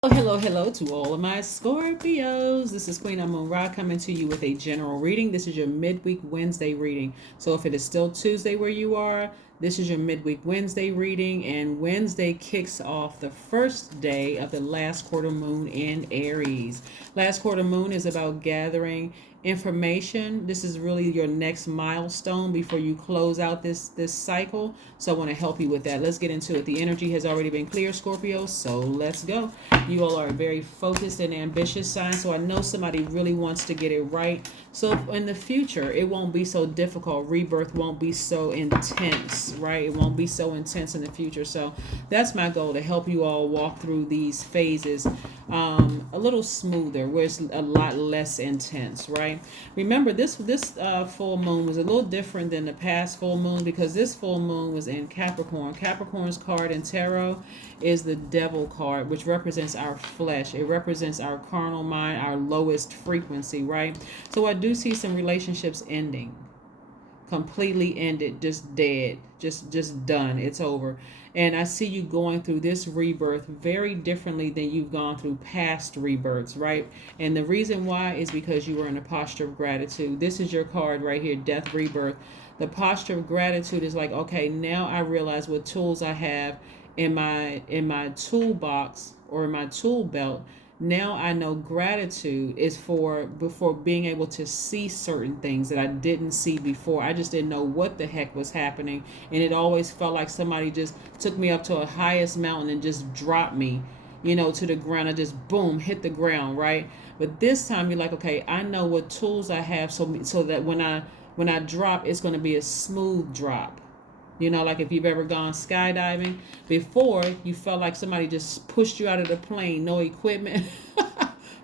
Hello to all of my Scorpios. This is Queen Amun Ra coming to you with a general reading. This is your midweek Wednesday reading. So if it is still Tuesday where you are, this is your midweek Wednesday reading, and Wednesday kicks off the first day of the last quarter moon in Aries. Last quarter moon is about gathering information. This is really your next milestone before you close out this cycle. So I want to help you with that. Let's get into it. The energy has already been clear, Scorpio, so let's go. You all are a very focused and ambitious sign, so I know somebody really wants to get it right. So in the future, it won't be so difficult. Rebirth won't be so intense, right? It won't be so intense in the future. So that's my goal, to help you all walk through these phases a little smoother, where it's a lot less intense, right? Remember, this full moon was a little different than the past full moon, because this full moon was in Capricorn. Capricorn's card in tarot is the devil card, which represents our flesh. It represents our carnal mind, our lowest frequency, right? So I do see some relationships ending, completely ended, just dead, just done. It's over. And I see you going through this rebirth very differently than you've gone through past rebirths, right? And the reason why is because you were in a posture of gratitude. This is your card right here, death, rebirth. The posture of gratitude is like, okay, now I realize what tools I have in my toolbox or in my tool belt. Now I know gratitude is for before being able to see certain things that I didn't see before. I just didn't know what the heck was happening, and it always felt like somebody just took me up to a highest mountain and just dropped me, to the ground. I just boom hit the ground, right? But this time you're like, okay, I know what tools I have, so that when I drop, it's going to be a smooth drop. Like if you've ever gone skydiving before, you felt like somebody just pushed you out of the plane, no equipment,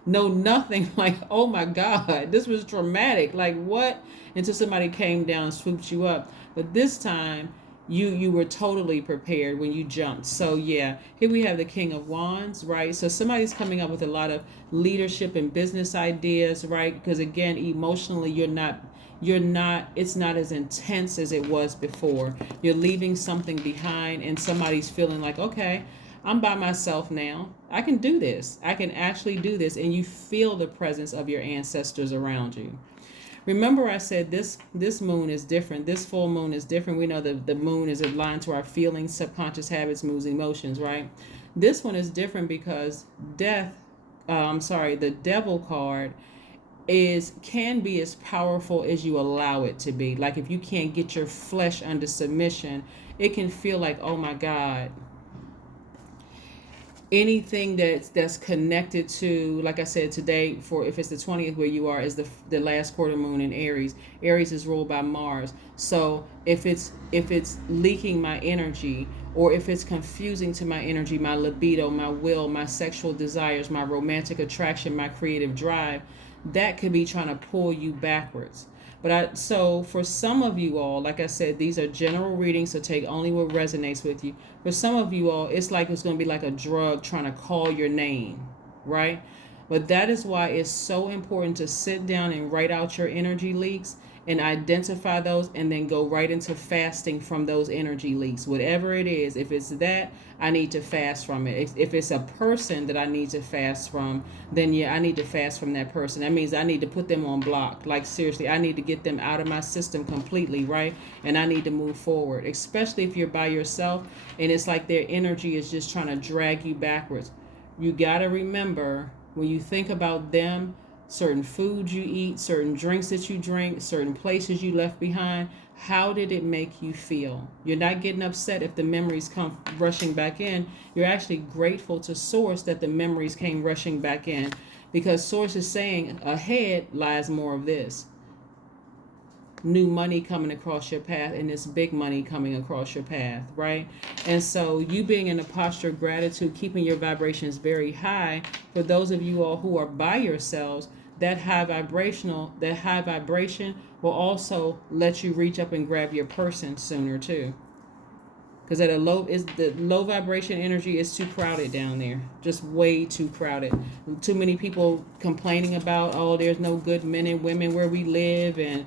no nothing. Like, oh my God, this was traumatic. Like, what? Until somebody came down and swooped you up. But this time, you were totally prepared when you jumped. So yeah, here we have the King of Wands, right? So somebody's coming up with a lot of leadership and business ideas, right? Because again, emotionally, it's not as intense as it was before. You're leaving something behind, and somebody's feeling like, okay, I'm by myself now. I can do this. I can actually do this. And you feel the presence of your ancestors around you. Remember, I said this moon is different. This full moon is different. We know that the moon is aligned to our feelings, subconscious habits, moods, emotions, right? This one is different because the devil card can be as powerful as you allow it to be. Like if you can't get your flesh under submission, it can feel like, oh my God, anything that's connected to, like I said today, for if it's the 20th where you are, is the last quarter moon in Aries. Aries is ruled by Mars. So if it's leaking my energy, or if it's confusing to my energy, my libido, my will, my sexual desires, my romantic attraction, my creative drive, that could be trying to pull you backwards. So for some of you all, like I said, these are general readings, so take only what resonates with you. For some of you all, it's going to be like a drug trying to call your name, right? But that is why it's so important to sit down and write out your energy leaks and identify those, and then go right into fasting from those energy leaks. Whatever it is, if it's that, I need to fast from it. If it's a person that I need to fast from, then yeah, I need to fast from that person. That means I need to put them on block. Like seriously, I need to get them out of my system completely, right? And I need to move forward, especially if you're by yourself and it's like their energy is just trying to drag you backwards. You got to remember, when you think about them, certain foods you eat, certain drinks that you drink, certain places you left behind, how did it make you feel? You're not getting upset if the memories come rushing back in. You're actually grateful to Source that the memories came rushing back in, because Source is saying ahead lies more of this. New money coming across your path, and this big money coming across your path, right? And so you being in a posture of gratitude, keeping your vibrations very high. For those of you all who are by yourselves, that high vibration will also let you reach up and grab your person sooner too. Because the low vibration energy is too crowded down there, just way too crowded. Too many people complaining about, oh, there's no good men and women where we live, and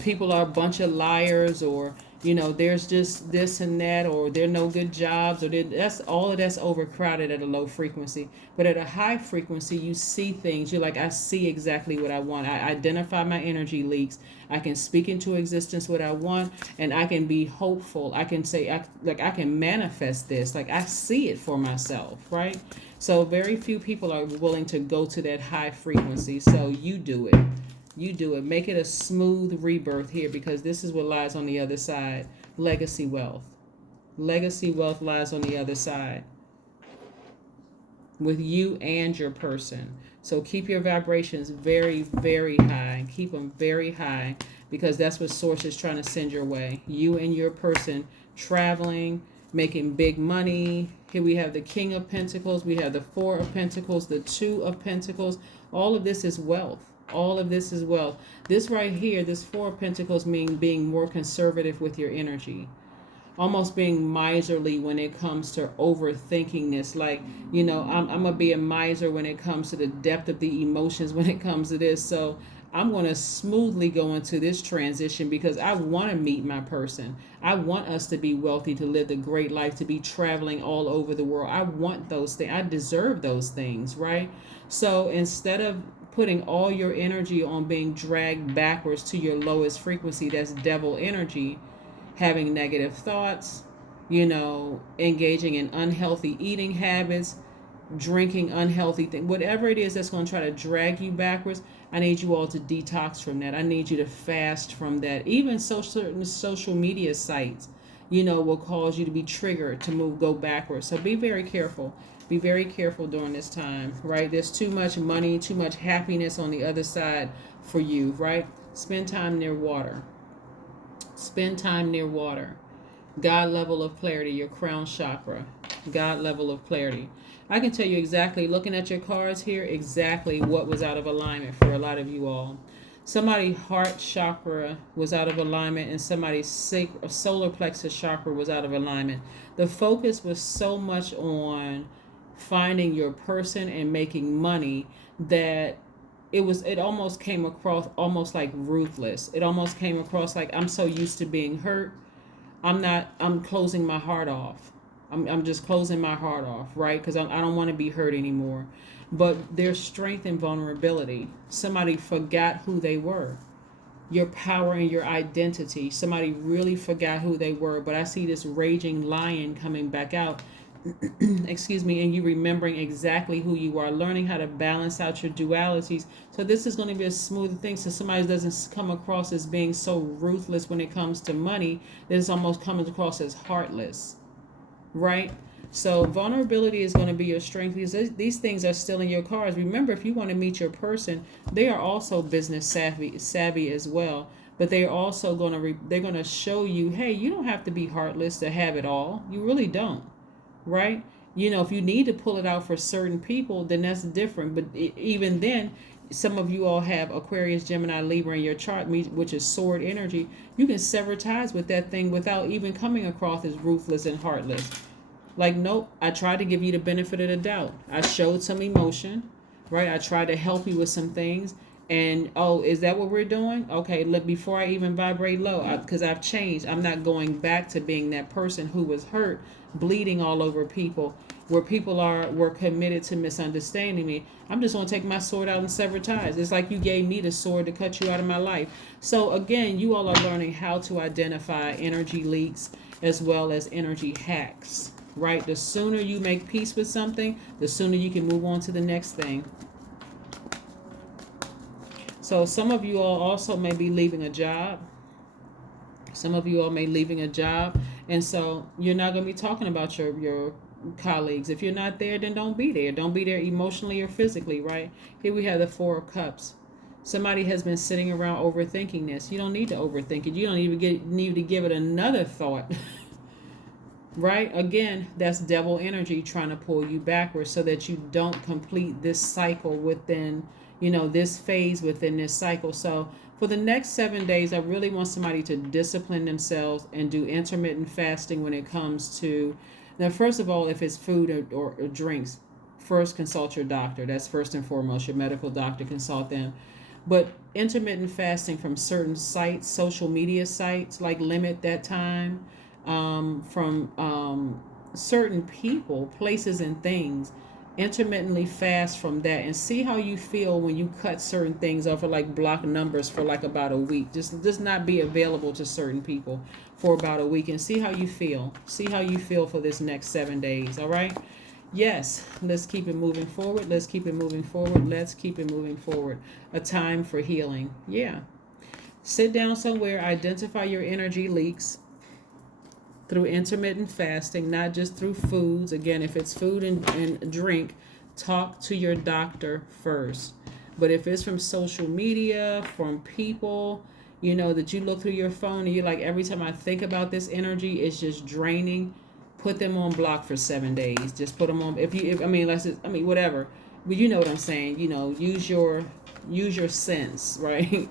people are a bunch of liars, or there's just this and that, or there are no good jobs, or that's all of that's overcrowded at a low frequency. But at a high frequency, you see things. You're like, I see exactly what I want. I identify my energy leaks. I can speak into existence what I want, and I can be hopeful. I can say, I can manifest this. Like, I see it for myself, right? So very few people are willing to go to that high frequency. So you do it. You do it. Make it a smooth rebirth here, because this is what lies on the other side. Legacy wealth. Legacy wealth lies on the other side with you and your person. So keep your vibrations very, very high. Keep them very high, because that's what Source is trying to send your way. You and your person traveling, making big money. Here we have the King of Pentacles. We have the Four of Pentacles, the Two of Pentacles. All of this is wealth. All of this is wealth. This right here, this Four of Pentacles, mean being more conservative with your energy. Almost being miserly when it comes to overthinkingness. Like, I'm going to be a miser when it comes to the depth of the emotions when it comes to this. So I'm going to smoothly go into this transition, because I want to meet my person. I want us to be wealthy, to live the great life, to be traveling all over the world. I want those things. I deserve those things, right? So instead of putting all your energy on being dragged backwards to your lowest frequency, that's devil energy, having negative thoughts, engaging in unhealthy eating habits, drinking unhealthy things, whatever it is that's going to try to drag you backwards, I need you all to detox from that. I need you to fast from that. Even certain social media sites, will cause you to be triggered to go backwards. So be very careful. Be very careful during this time, right? There's too much money, too much happiness on the other side for you, right? Spend time near water. Spend time near water. God level of clarity, your crown chakra. God level of clarity. I can tell you exactly, looking at your cards here, exactly what was out of alignment for a lot of you all. Somebody's heart chakra was out of alignment, and somebody's solar plexus chakra was out of alignment. The focus was so much on finding your person and making money that it almost came across almost like ruthless. It almost came across like, I'm so used to being hurt. I'm closing my heart off. I'm just closing my heart off, right? Because I don't want to be hurt anymore. But there's strength in vulnerability. Somebody forgot who they were. Your power and your identity. Somebody really forgot who they were. But I see this raging lion coming back out. Excuse me, and you remembering exactly who you are, learning how to balance out your dualities. So this is going to be a smooth thing, so somebody doesn't come across as being so ruthless when it comes to money that it's almost coming across as heartless, right? So vulnerability is going to be your strength, because these things are still in your cards. Remember, if you want to meet your person, they are also business savvy as well. But they're also going to they're going to show you, hey, you don't have to be heartless to have it all. You really don't. Right? If you need to pull it out for certain people, then that's different. But even then, some of you all have Aquarius, Gemini, Libra in your chart, which is sword energy. You can sever ties with that thing without even coming across as ruthless and heartless. Like, nope, I tried to give you the benefit of the doubt. I showed some emotion, right? I tried to help you with some things. And, oh, is that what we're doing? Okay, look, before I even vibrate low, because I've changed. I'm not going back to being that person who was hurt, bleeding all over people, where people were committed to misunderstanding me. I'm just going to take my sword out and sever ties. It's like you gave me the sword to cut you out of my life. So, again, you all are learning how to identify energy leaks as well as energy hacks, right? The sooner you make peace with something, the sooner you can move on to the next thing. So some of you all also may be leaving a job. Some of you all may be leaving a job. And so you're not going to be talking about your colleagues. If you're not there, then don't be there. Don't be there emotionally or physically, right? Here we have the Four of Cups. Somebody has been sitting around overthinking this. You don't need to overthink it. You don't even need to give it another thought. Right? Again, that's devil energy trying to pull you backwards so that you don't complete this cycle within, this phase within this cycle. So for the next 7 days, I really want somebody to discipline themselves and do intermittent fasting when it comes to, now, first of all, if it's food or drinks, first consult your doctor. That's first and foremost, your medical doctor, consult them. But intermittent fasting from certain sites, social media sites, like limit that time from certain people, places, and things. Intermittently fast from that and see how you feel when you cut certain things off, or like block numbers for like about a week. Just not be available to certain people for about a week and see how you feel. See how you feel for this next 7 days. All right. Yes, let's keep it moving forward. Let's keep it moving forward. Let's keep it moving forward. A time for healing. Yeah. Sit down somewhere, identify your energy leaks through intermittent fasting, not just through foods. Again, if it's food and drink, talk to your doctor first. But if it's from social media, from people, that you look through your phone and you're like, every time I think about this energy, it's just draining, put them on block for 7 days. Just put them on. Whatever. But you know what I'm saying. Use your sense, right?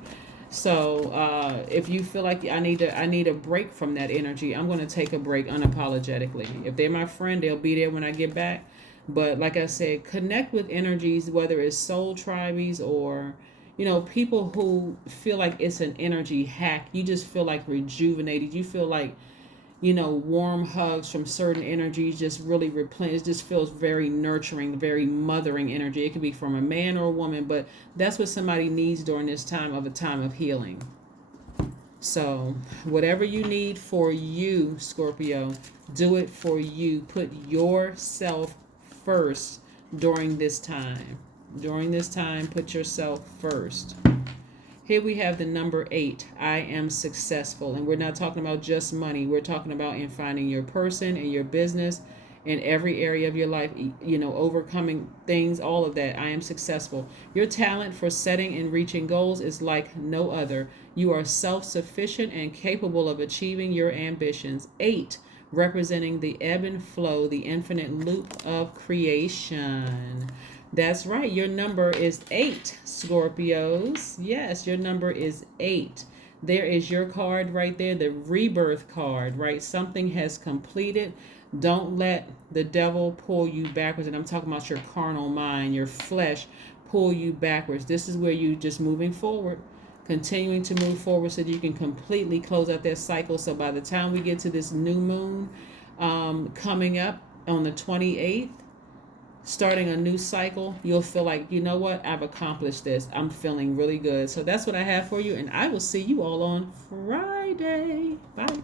So if you feel like I need a break from that energy, I'm going to take a break unapologetically. If they're my friend, they'll be there when I get back. But like I said, connect with energies, whether it's soul tribes or people who feel like it's an energy hack. You just feel like rejuvenated. You feel like warm hugs from certain energies just really replenish. It just feels very nurturing, very mothering energy. It could be from a man or a woman, but that's what somebody needs during this time of healing. So whatever you need for you, Scorpio, do it for you. Put yourself first during this time. During this time, put yourself first. Here we have the number 8. I am successful. And we're not talking about just money. We're talking about in finding your person and your business in every area of your life, overcoming things, all of that. I am successful. Your talent for setting and reaching goals is like no other. You are self-sufficient and capable of achieving your ambitions. 8, representing the ebb and flow, the infinite loop of creation. That's right. Your number is 8, Scorpios. Yes, your number is 8. There is your card right there, the rebirth card, right? Something has completed. Don't let the devil pull you backwards. And I'm talking about your carnal mind, your flesh pull you backwards. This is where you just moving forward, continuing to move forward so that you can completely close out that cycle. So by the time we get to this new moon coming up on the 28th, starting a new cycle, you'll feel like, you know what, I've accomplished this. I'm feeling really good. So that's what I have for you, and I will see you all on Friday. Bye.